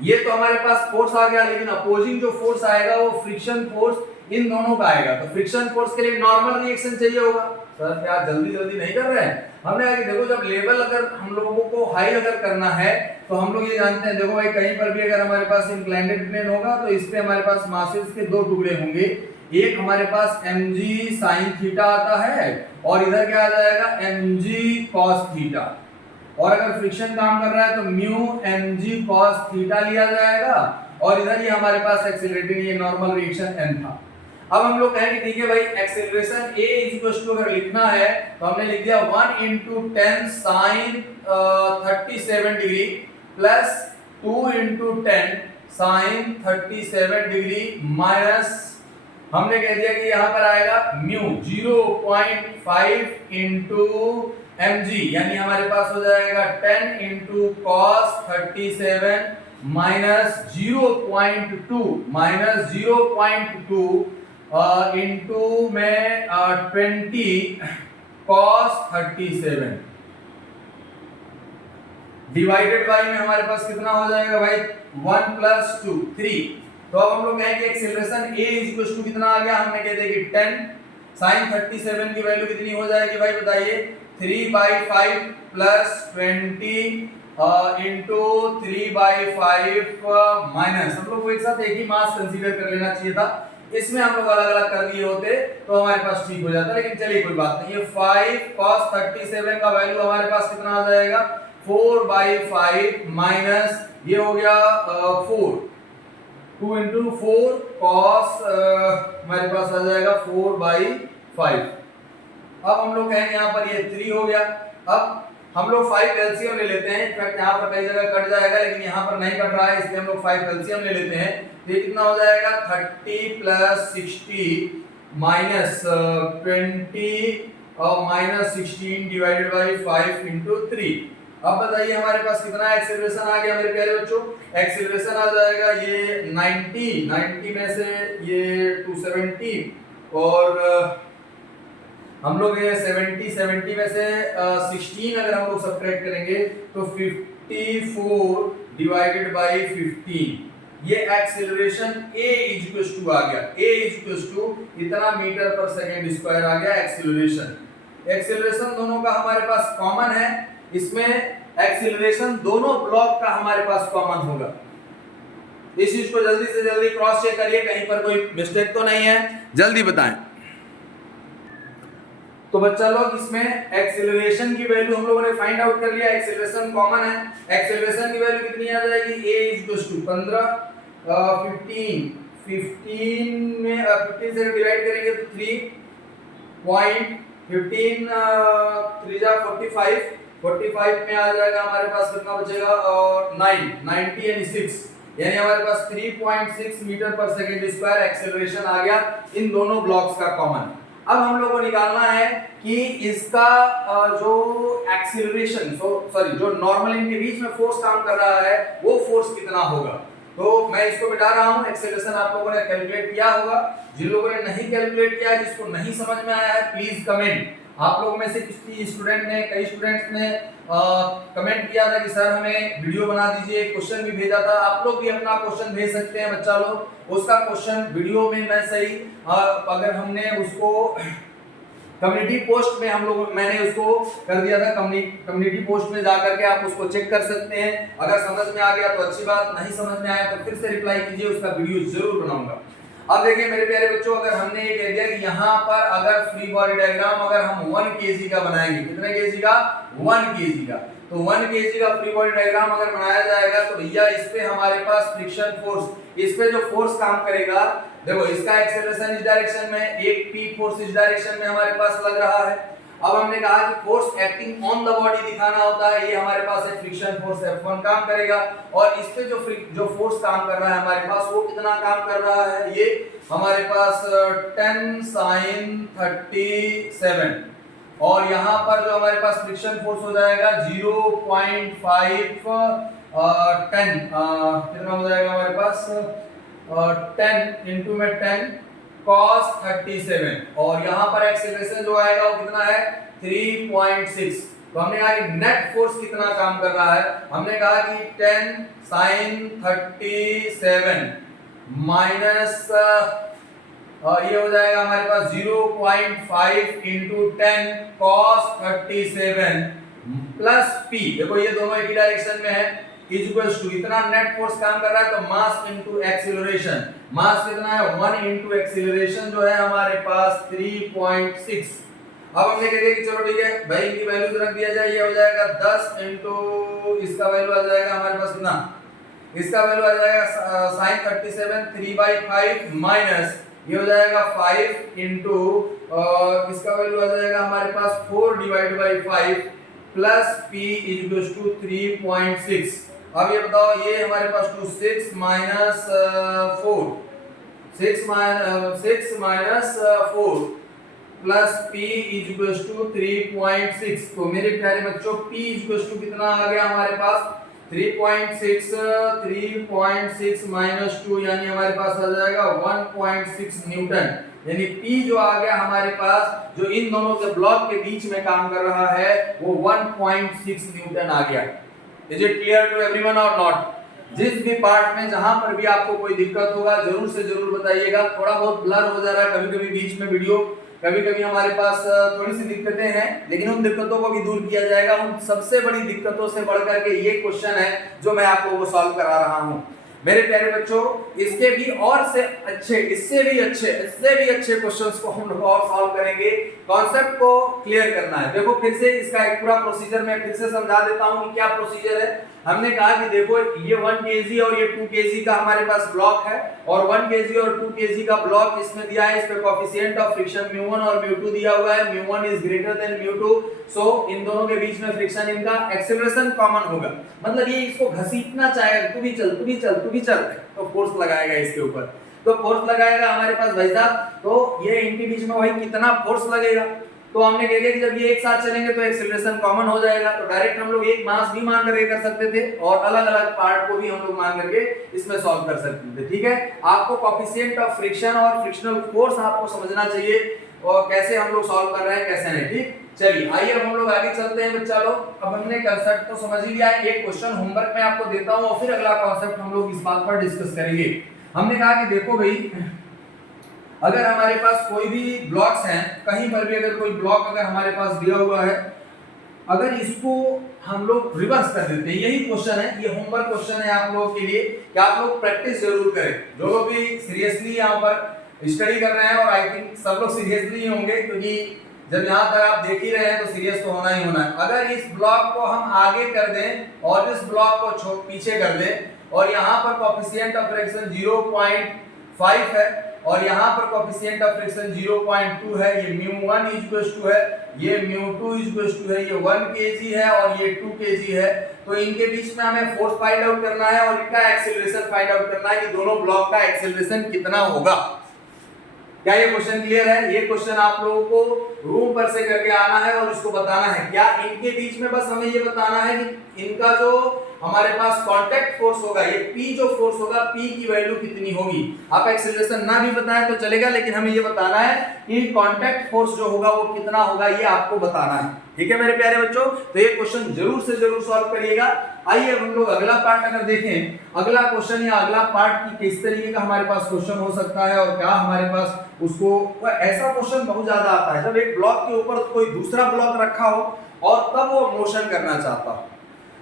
ये तो हमारे पास फोर्स आ गया, लेकिन अपोजिंग जो फोर्स आएगा वो फ्रिक्शन फोर्स इन दोनों का आएगा। तो फ्रिक्शन फोर्स के लिए नॉर्मल रिएक्शन चाहिए होगा। सर क्या जल्दी नहीं कर रहे हैं, हमने कहा कि देखो जब लेवल अगर हम लोगों को हाई अगर करना है तो हम लोग ये जानते हैं, देखो भाई कहीं पर भी अगर हमारे पास इंक्लाइंड प्लेन होगा तो इस पे हमारे पास मासेस के दो टुकड़े होंगे, एक हमारे पास mg sin थीटा आता है और इधर क्या आ जाएगा mg cos थीटा, और अगर फ्रिक्शन काम कर रहा है तो म्यू mg cos थीटा लिया जाएगा और इधर ये हमारे पास एक्सेलरेटिंग ये नॉर्मल रिएक्शन m था। अब हम लोग कहेंगे ठीक है भाई एक्सेलरेशन a इक्वल टू अगर लिखना है तो हमने लिख दिया 1 into 10 sin 37 degree plus 2 into 10 sin 37 degree minus हमने कह दिया कि यहाँ पर आएगा म्यू 0.5 into mg, यानी हमारे पास हो जाएगा 10 into cos 37 माइनस 0.2 इंटू में 20 cos 37 डिवाइडेड बाई में हमारे पास कितना हो जाएगा भाई 1 plus 2 3। तो अब हम लोग कहेंगे एक्सेलरेशन a इक्वल टू कितना आ गया, हमने कह दिया कि 10 sin 37 की वैल्यू कितनी हो जाएगी भाई बताइए 3/5 प्लस 20 इंटू 3/5 माइनस, हम लोग को एक साथ एक ही मास कंसीडर कर लेना चाहिए था, इसमें हम लोग अलग अलग कर दिए होते तो हमारे पास ठीक हो जाता, लेकिन चलिए कोई बात नहीं। ये 5 cos 37 का वैल्यू हमारे पास कितना आ जाएगा 4/5 माइनस ये हो गया 4 2 into 4 cos हमारे पास आ जाएगा 4/5। अब हम लोग कहेंगे यहाँ पर ये 3 हो गया। अब हम लोग 5 एलसीएम ले लेते हैं, इनफैक्ट यहाँ पर कई जगह कट जाएगा लेकिन यहाँ पर नहीं कट रहा है इसलिए हम लोग 5 एलसीएम ले लेते हैं। तो ये कितना हो जाएगा 30 प्लस 60 माइनस 20 और माइनस 16 डिवाइडेड बाई 5 इंटू 3। अब बताइए हमारे पास कितना एक्सेलरेशन आ गया मेरे प्यारे बच्चों, एक्सेलरेशन आ जाएगा ये 90 में से ये 270 और हम लोग ये 70 में से 16 अगर हम लोग सब्ट्रैक्ट करेंगे तो 54 डिवाइडेड बाई 15, ये एक्सेलरेशन a इक्वल टू आ गया, a इक्वल टू इतना मीटर पर सेकंड स्क्वायर आ गया एक्सेलरेशन। एक्सेलरेशन दोनों का हमारे पास कॉमन है, इसमें एक्सीलरेशन दोनों ब्लॉक का हमारे पास कॉमन होगा। इस चीज को जल्दी से जल्दी क्रॉस चेक करिए, कहीं पर कोई मिस्टेक तो नहीं है, जल्दी बताएं। तो बच्चा लोग इसमें एक्सीलरेशन की वैल्यू हम लोगों ने फाइंड आउट कर लिया, एक्सीलरेशन कॉमन है। एक्सीलरेशन की वैल्यू कितनी आ जाएगी, a = 15 15 में 15 से डिवाइड करेंगे तो 3.15 3 जा 45 में आ जाएगा हमारे पास कितना बचेगा, और 90 यानी 6, यानी हमारे पास 3.6 मीटर पर सेकंड स्क्वायर एक्सेलरेशन आ गया इन दोनों ब्लॉक्स का कॉमन। अब हम लोग को निकालना है कि इसका जो एक्सेलरेशन जो नॉर्मल इनके बीच में फोर्स काम कर रहा है वो फोर्स कितना होगा। तो मैं इसको मिटा रहा हूं, एक्सेलरेशन आप लोगों ने कैलकुलेट किया होगा। जिन लोगों ने नहीं कैलकुलेट किया है, जिसको नहीं समझ में आया है, प्लीज कमेंट। आप लोगों में से कई स्टूडेंट्स ने कमेंट किया था कि सर हमें वीडियो बना दीजिए, क्वेश्चन भी भेजा था। आप लोग भी अपना क्वेश्चन भेज सकते हैं बच्चा लोग, उसका क्वेश्चन वीडियो में मैं सही अगर हमने उसको कम्युनिटी पोस्ट में मैंने उसको कर दिया था, कम्युनिटी पोस्ट में जाकर के आप उसको चेक कर सकते हैं। अगर समझ में आ गया तो अच्छी बात, नहीं समझ में आया तो फिर से रिप्लाई कीजिए, उसका वीडियो जरूर बनाऊंगा। अब देखिए मेरे प्यारे बच्चों, अगर हमने ये कह दिया कि यहाँ पर अगर फ्री बॉडी डायग्राम अगर हम 1 kg का बनाएंगे, कितने kg का, 1 kg का, तो 1 kg का फ्री बॉडी डायग्राम अगर बनाया जाएगा तो भैया इस पे हमारे पास फ्रिक्शन फोर्स, इस पे जो फोर्स काम करेगा, देखो इसका एक्सेलरेशन इस डायरेक्शन में, एक पी फोर्स इस डायरेक्शन में हमारे पास लग रहा है। अब हमने कहा कि force acting on the body दिखाना होता है, ये हमारे पास है फ्रिक्शन फोर्स F1 काम करेगा, और इस पे जो फोर्स काम कर रहा है हमारे पास वो कितना काम कर रहा है, ये हमारे पास 10 sin 37, और यहाँ पर जो हमारे पास फ्रिक्शन फोर्स हो जाएगा 0.5 10 कितना हो जाएगा हमारे पास 10 into में 10 cos 37, और यहाँ पर एक्सेलरेशन जो आएगा वो कितना है 3.6। तो हमने कहा कि नेट फोर्स कितना काम कर रहा है, हमने कहा कि 10 sin 37 माइनस ये हो जाएगा हमारे पास 0.5 into 10 cos 37 प्लस p, देखो ये दोनों एक ही डायरेक्शन में है, इक्वल्स टू इतना नेट फोर्स काम कर रहा है तो मास इनटू एक्सीलरेशन, मास कितना है 1 इनटू एक्सीलरेशन जो है हमारे पास 3.6। अब हमने कह दिया कि चलो ठीक है भाई इनकी वैल्यूज रख दिया जाए, ये हो जाएगा 10 इनटू इसका वैल्यू आ जाएगा हमारे पास कितना, इसका वैल्यू आ जाएगा sin 37 3/5 माइनस ये हो जाएगा 5 इनटू इसका वैल्यू आ जाएगा हमारे पास 4/5 प्लस p इक्वल्स टू 3.6। अब ये बताओ ये हमारे पास 6 minus 4 plus p equals to 3.6। तो मेरे प्यारे बच्चों p इक्वल्स टू कितना आ गया हमारे पास 3.6 माइनस 2 यानी हमारे पास आ जाएगा 1.6 न्यूटन, यानी P जो आ गया हमारे पास जो इन दोनों के ब्लॉक के बीच में काम कर रहा है वो 1.6 न्यूटन आ गया। Is it clear to everyone or not? जिस भी पार्ट में जहां पर भी आपको कोई दिक्कत होगा जरूर से जरूर बताइएगा। थोड़ा बहुत ब्लर हो जा रहा है कभी-कभी बीच में वीडियो, कभी-कभी हमारे पास थोड़ी सी दिक्कतें हैं, लेकिन उन दिक्कतों को भी दूर किया जाएगा। उन सबसे बड़ी दिक्कतों से बढ़कर के ये क्वेश्चन है जो मैं आप लोगों को सॉल्व करा रहा हूं। मेरे प्यारे बच्चों, इसके भी और से अच्छे, इससे भी अच्छे क्वेश्चंस को हम लोग और सॉल्व करेंगे। कॉन्सेप्ट को क्लियर करना है। देखो फिर से इसका एक पूरा प्रोसीजर मैं फिर से समझा देता हूं कि क्या प्रोसीजर है। हमने कहा कि देखो ये 1 kg और ये 2 kg का हमारे पास ब्लॉक है, और 1 kg और 2 kg का ब्लॉक इसमें दिया है। इस पे कोएफिशिएंट ऑफ फ्रिक्शन μ1 और μ2 दिया हुआ है। μ1 इज ग्रेटर देन μ2, सो इन दोनों के बीच में फ्रिक्शन, इनका एक्सेलरेशन कॉमन होगा। मतलब ये इसको घसीटना चाहेगा, तू भी चल, तो फोर्स लगाएगा इसके ऊपर। तो फोर्स लगाएगा हमारे पास भाई साहब, तो ये इनके बीच में वही कितना फोर्स लगेगा। तो हमने कह दिया कि जब ये एक साथ चलेंगे तो एक्सेलरेशन कॉमन हो जाएगा। तो डायरेक्ट हम लोग एक मास भी मान करके कर सकते थे और अलग-अलग पार्ट को भी हम लोग मान करके इसमें सॉल्व कर सकते थे। ठीक है, आपको कोएफिशिएंट ऑफ फ्रिक्शन और फ्रिक्शनल फोर्स आपको समझना चाहिए और कैसे हम लोग सॉल्व कर रहे हैं कैसे नहीं। ठीक, चलिए आइए अब हम लोग आगे चलते हैं बच्चा लोग। अब हमने कांसेप्ट तो समझ ही लिया है। एक क्वेश्चन होमवर्क में आपको देता हूं और फिर अगला कांसेप्ट हम लोग इस बात पर डिस्कस करेंगे। हमने कहा कि देखो भाई, अगर हमारे पास कोई भी ब्लॉक्स हैं, कहीं पर भी अगर कोई ब्लॉक अगर हमारे पास दिया हुआ है अगर इसको हम लोग रिवर्स कर देते हैं, यही क्वेश्चन है, ये होमवर्क क्वेश्चन है आप लोगों के लिए कि आप लोग प्रैक्टिस जरूर करें, जो लोग भी सीरियसली यहाँ पर स्टडी कर रहे हैं, और आई थिंक सब लोग सीरियसली ही होंगे, क्योंकि जब यहाँ तक आप देख ही रहे हैं तो सीरियस तो होना ही होना है। अगर इस ब्लॉक को हम आगे कर दें और इस ब्लॉक को पीछे कर दें, और यहाँ पर कोएफिशिएंट ऑफ फ्रिक्शन 0.5 है और यहाँ पर कोएफिशिएंट ऑफ फ्रिक्शन 0.2 है, ये μ1 है, ये μ2 है, ये 1 kg है और ये 2 kg है, तो इनके बीच में हमें फोर्स फाइंड आउट करना है और इनका एक्सेलरेशन फाइंड आउट करना है कि दोनों ब्लॉक का एक्सेलरेशन कितना होगा। क्या ये क्वेश्चन क्लियर है? ये क्वेश्चन आप लोगों को रूम पर से करके आना है और इसको बताना है। क्या इनके बीच में बस हमें ये बताना है कि इनका जो हमारे पास कांटेक्ट फोर्स होगा, ये P जो फोर्स होगा, P की वैल्यू कितनी होगी। आप एक्सेलरेशन ना भी बताएं तो चलेगा, लेकिन हमें ये बताना है कि कांटेक्ट फोर्स जो होगा वो कितना होगा, ये आपको बताना है। ठीक है मेरे प्यारे बच्चों, तो ये क्वेश्चन जरूर से जरूर सॉल्व करिएगा। आइए हम लोग अगला पार्ट अगर देखें, अगला क्वेश्चन या अगला पार्ट की किस तरीके का हमारे पास क्वेश्चन हो सकता है और क्या हमारे पास उसको, ऐसा क्वेश्चन बहुत ज्यादा आता है जब एक ब्लॉक के ऊपर कोई दूसरा ब्लॉक रखा हो और तब वो मोशन करना चाहता हो।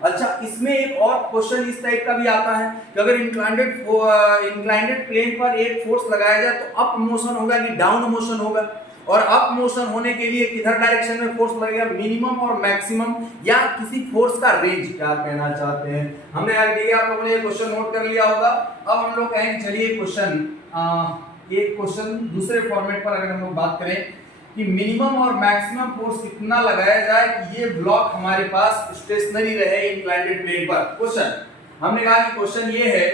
अच्छा, इसमें एक और क्वेश्चन इस टाइप का भी आता है कि अगर इंक्लाइंडेड प्लेन पर एक फोर्स लगाया जाए तो अप मोशन होगा कि डाउन मोशन होगा, और अप मोशन होने के लिए किधर डायरेक्शन में फोर्स लगेगा, मिनिमम और मैक्सिमम, या किसी फोर्स का रेंज क्या कहना चाहते हैं। हमने यार ठीक है, आप लोगों ने ये क्वेश्चन नोट कर लिया होगा। अब हम लोग कहेंगे चलिए एक क्वेश्चन दूसरे फॉर्मेट पर अगर हम लोग बात करें कि मिनिमम और मैक्सिमम फोर्स कितना लगाया जाए कि ये ब्लॉक हमारे पास स्टेशनरी रहे इंक्लाइंडेड प्लेन पर। क्वेश्चन हमने कहा कि क्वेश्चन ये है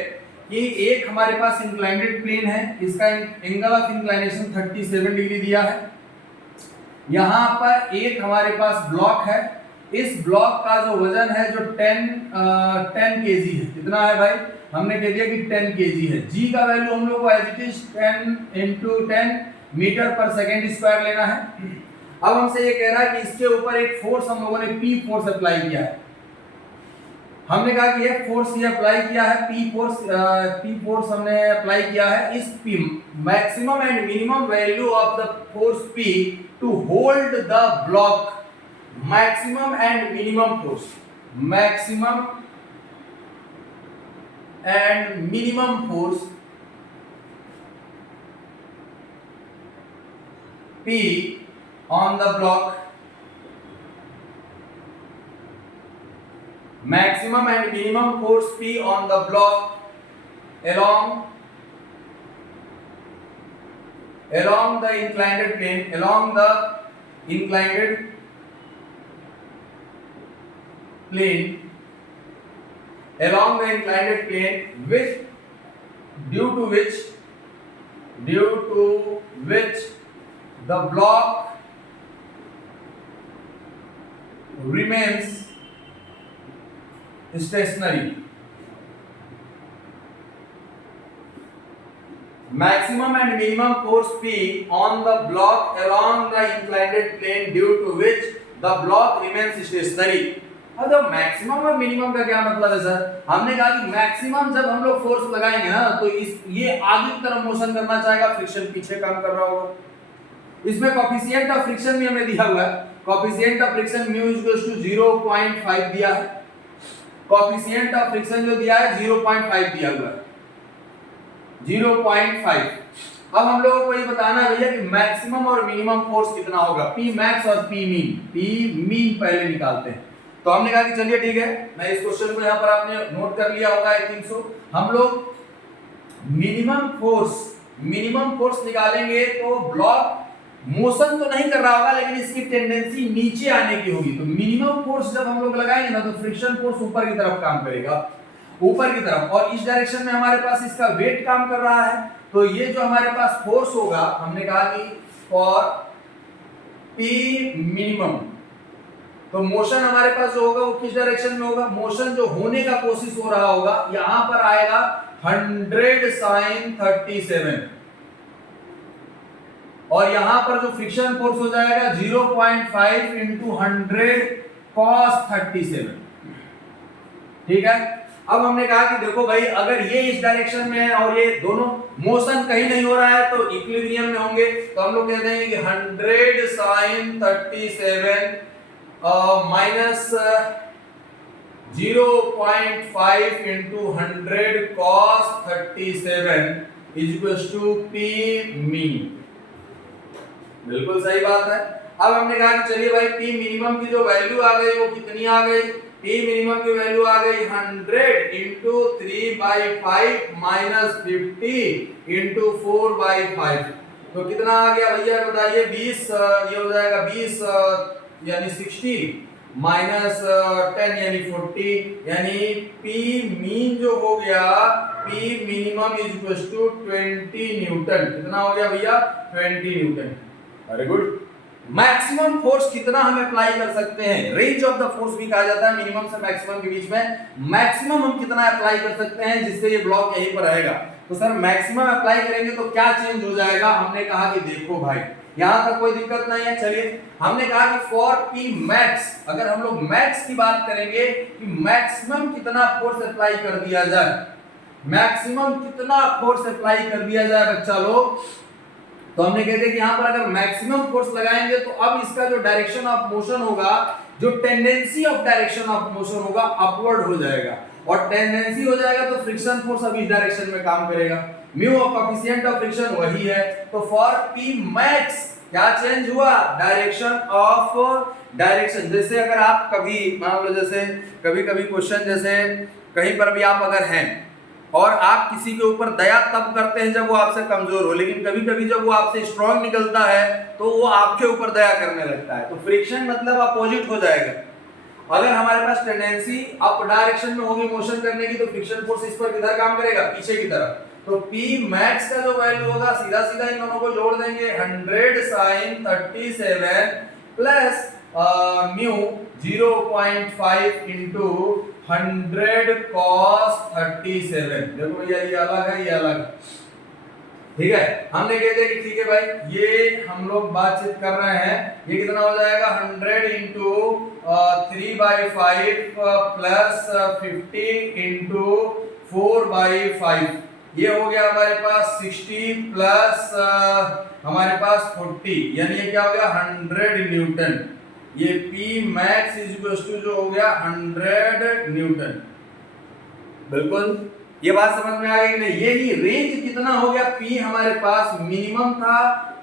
कि एक हमारे पास इंक्लाइंडेड प्लेन है, इसका एंगल ऑफ इंक्लिनेशन 37 डिग्री दिया है। यहाँ पर एक हमारे पास ब्लॉक है, इस ब्लॉक का जो वजन है जो 10 kg है। कितना है भाई? हमने कह दिया कि 10 kg है। g का वैल्यू हम लोग को एज इट इज 10 × 10 मीटर पर सेकेंड स्क्वायर लेना है। अब हमसे ये कह रहा है कि इसके ऊपर एक फोर्स हम लोगों ने P फोर्स अप्लाई किया है। हमने कहा कि एक फोर्स ये अप्लाई किया है, P फोर्स हमने अप्लाई किया है। इस P maximum and minimum value of the force P to hold the block, maximum and minimum force, maximum and minimum force P on the block, maximum and minimum force P on the block along the inclined plane, along the inclined plane, along the inclined plane, which due to which the block remains stationary. Maximum and minimum force P on the block along the inclined plane due to which the block remains stationary. अब तो maximum और minimum का क्या मतलब है sir? हमने कहा कि मैक्सिमम जब हम लोग फोर्स लगाएंगे ना तो ये आगे की तरफ मोशन करना चाहेगा, फ्रिक्शन पीछे काम कर रहा होगा। इसमें कोएफिशिएंट ऑफ फ्रिक्शन भी हमें दिया हुआ है, कोएफिशिएंट ऑफ फ्रिक्शन μ 0.5 दिया है, कोएफिशिएंट ऑफ फ्रिक्शन जो दिया है 0.5 दिया हुआ है, 0.5। अब हम लोगों को ये बताना है भैया कि मैक्सिमम और मिनिमम फोर्स कितना होगा, P मैक्स और P मीन पहले निकालते हैं। तो हमने कहा कि चलिए ठीक है, मैं इस क्वेश्चन को यहाँ पर आपने नोट कर लिया होगा आई थिंक सो। हम लोग मिनिमम फोर्स निकालेंगे तो ब्लॉक मोशन तो नहीं कर रहा होगा, लेकिन इसकी टेंडेंसी नीचे आने की होगी। तो मिनिमम फोर्स जब हम लोग लगाएंगे ना तो फ्रिक्शन फोर्स ऊपर की तरफ काम करेगा, ऊपर की तरफ, और इस डायरेक्शन में हमारे पास इसका वेट काम कर रहा है। तो ये जो हमारे पास फोर्स होगा, हमने कहा कि फॉर P मिनिमम, तो मोशन हमारे पास जो होगा वो किस डायरेक्शन में होगा, मोशन जो होने का कोशिश हो रहा होगा यहां पर आएगा 100 sin 37, और यहां पर जो फ्रिक्शन फोर्स हो जाएगा 0.5 × 100 cos 37। ठीक है, अब हमने कहा कि देखो भाई अगर ये इस डायरेक्शन में है और ये दोनों मोशन कहीं नहीं हो रहा है तो इक्विलिब्रियम में होंगे, तो हम लोग कहते हैं कि 100 sin 37 minus 0.5 into 100 cos 37 is equals to P mean. बिल्कुल सही बात है। अब हमने कहा कि चलिए भाई पी मिनिमम की जो वैल्यू आ गई वो कितनी आ गई, पी मिनिमम की वैल्यू आ गई 100 इंटू 3/5 माइनस 50 इंटू 4/5। तो कितना आ गया भैया बताइए, 20, ये हो जाएगा 20 यानी 60 माइनस 10 यानी 40, यानी पी मीन जो हो गया, P minimum is equal to 20 newton. कितना हो गया भैया, 20 newton. Very good. Maximum force कितना हम अप्लाई कर सकते हैं, रेंज ऑफ द फोर्स भी कहा जाता है मिनिमम से मैक्सिमम के बीच में। मैक्सिमम हम कितना अप्लाई कर सकते हैं जिससे ये ब्लॉक यहीं पर रहेगा। तो सर मैक्सिमम अप्लाई करेंगे तो क्या चेंज हो जाएगा, हमने कहा कि देखो भाई यहां तक कोई दिक्कत नहीं है। चलिए हमने कहा कि फॉर पी मैक्स, अगर हम लोग मैक्स की बात करेंगे कि मैक्सिमम कितना फोर्स अप्लाई कर दिया जाए, मैक्सिमम कितना फोर्स अप्लाई कर दिया जाए बच्चा लोग, तो हमने कहते हैं कि यहां पर अगर मैक्सिमम फोर्स लगाएंगे तो अब इसका जो डायरेक्शन ऑफ मोशन होगा, जो tendency of direction of motion होगा अपवर्ड हो जाएगा, और टेंडेंसी हो जाएगा तो फ्रिक्शन फोर्स अब इस डायरेक्शन में काम करेगा। Mu of coefficient of friction वही है। तो फॉर पी मैक्स क्या चेंज हुआ, डायरेक्शन ऑफ डायरेक्शन। जैसे अगर आप कभी मान लो, जैसे कभी कभी क्वेश्चन, जैसे कहीं पर भी आप अगर हैं और आप किसी के ऊपर दया तब करते हैं जब वो आपसे कमजोर हो, लेकिन कभी कभी जब वो आपसे स्ट्रांग निकलता है तो वो आपके ऊपर दया करने लगता है। तो फ्रिक्शन मतलब अपोजिट हो जाएगा। अगर हमारे पास टेंडेंसी अप डायरेक्शन में होगी मोशन करने की, तो फ्रिक्शन फोर्स इस पर किधर काम करेगा, पीछे की तरफ। तो P मैक्स का जो वैल्यू होगा सीधा सीधा इन दोनों को जोड़ देंगे, 100 sin 37 plus mu 0.5 into 100 cos 37। देखो भैया ये अलग है, ये अलग है, ठीक है। हमने कहते हैं कि ठीक है भाई ये हम लोग बातचीत कर रहे हैं, ये कितना हो जाएगा 100 इंटू 3/5 प्लस 50 इंटू 4/5, ये हो गया हमारे पास 60 प्लस हमारे पास 40, यानी ये क्या हो गया 100 न्यूटन। ये P max is equal to जो हो गया 100 न्यूटन। बिल्कुल ये बात समझ में आ गई कि नहीं। ये ही रेंज कितना हो गया, P हमारे पास मिनिमम था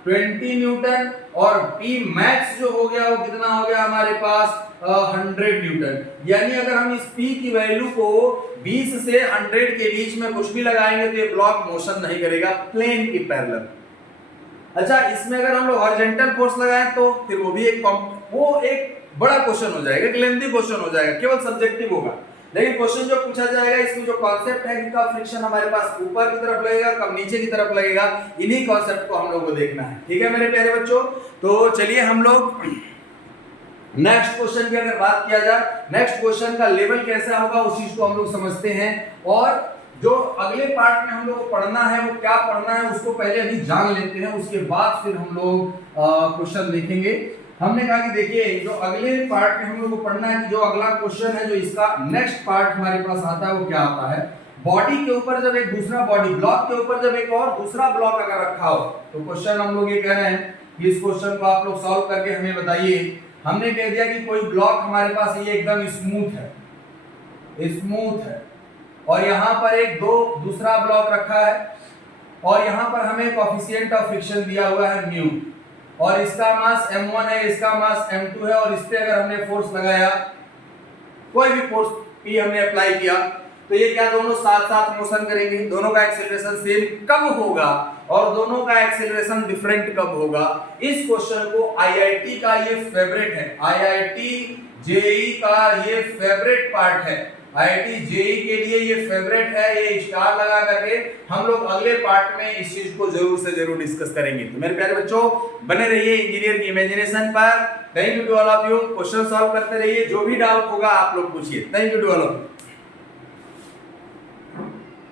20 न्यूटन और P मैक्स जो हो गया वो कितना हो गया हमारे पास 100 न्यूटन। यानी अगर हम इस P की वैल्यू को 20 से 100 के बीच में कुछ भी लगाएंगे तो ये ब्लॉक मोशन नहीं करेगा प्लेन की पैरेलल। अच्छा, इसमें अगर हम लोग हॉरिजॉन्टल फोर्स लगाएं तो फिर वो भी एक बड़ा क्वेश्चन हो जाएगा, एक लेंथी क्वेश्चन हो जाएगा, केवल सब्जेक्टिव होगा। लेकिन क्वेश्चन जो पूछा जाएगा इसमें जो कॉन्सेप्ट है कि कब फ्रिक्शन हमारे पास ऊपर की तरफ लगेगा, कब नीचे की तरफ लगेगा, इन्हीं कॉन्सेप्ट को हम लोग को देखना है। ठीक है मेरे प्यारे बच्चों, तो चलिए हम लोग नेक्स्ट क्वेश्चन की अगर बात किया जाए, नेक्स्ट क्वेश्चन का लेवल कैसा होगा उस चीज को हम लोग समझते हैं। और जो अगले पार्ट में हम लोग को पढ़ना है वो क्या पढ़ना है उसको पहले अभी जान लेते हैं, उसके बाद फिर हम लोग क्वेश्चन देखेंगे। हमने कहा कि देखिए जो अगले पार्ट में हम लोग को पढ़ना है कि जो अगला क्वेश्चन है जो इसका नेक्स्ट पार्ट हमारे पास आता है वो क्या आता है। बॉडी के ऊपर जब एक दूसरा बॉडी, ब्लॉक के ऊपर जब एक और दूसरा ब्लॉक अगर रखा हो तो क्वेश्चन हम लोग ये कह रहे हैं कि इस क्वेश्चन को आप लोग सॉल्व करके हमें बताइए। हमने कह दिया कि कोई ब्लॉक हमारे पास ये एकदम स्मूथ है और यहाँ पर एक दूसरा ब्लॉक रखा है और यहाँ पर हमें कोएफिशिएंट ऑफ फ्रिक्शन दिया हुआ है म्यू, और इसका मास m1 है, इसका मास m2 है, और इस पे अगर हमने फोर्स लगाया, कोई भी फोर्स P हमने अप्लाई किया, तो ये क्या दोनों साथ साथ मोशन करेंगे। दोनों का एक्सेलरेशन सेम कब होगा और दोनों का एक्सेलरेशन डिफरेंट कब होगा। इस क्वेश्चन को IIT का ये फेवरेट है, IIT JEE का ये फेवरेट पार्ट है, IIT JEE के लिए ये फेवरेट है। ये स्टार लगा करके हम लोग अगले पार्ट में इस चीज को जरूर से जरूर डिस्कस करेंगे। तो मेरे प्यारे बच्चों बने रहिए इंजीनियर की इमेजिनेशन पर। Thank you to all of you. Question solve करते रहिए, जो भी डाउट होगा आप लोग पूछिए। Thank you to all of you.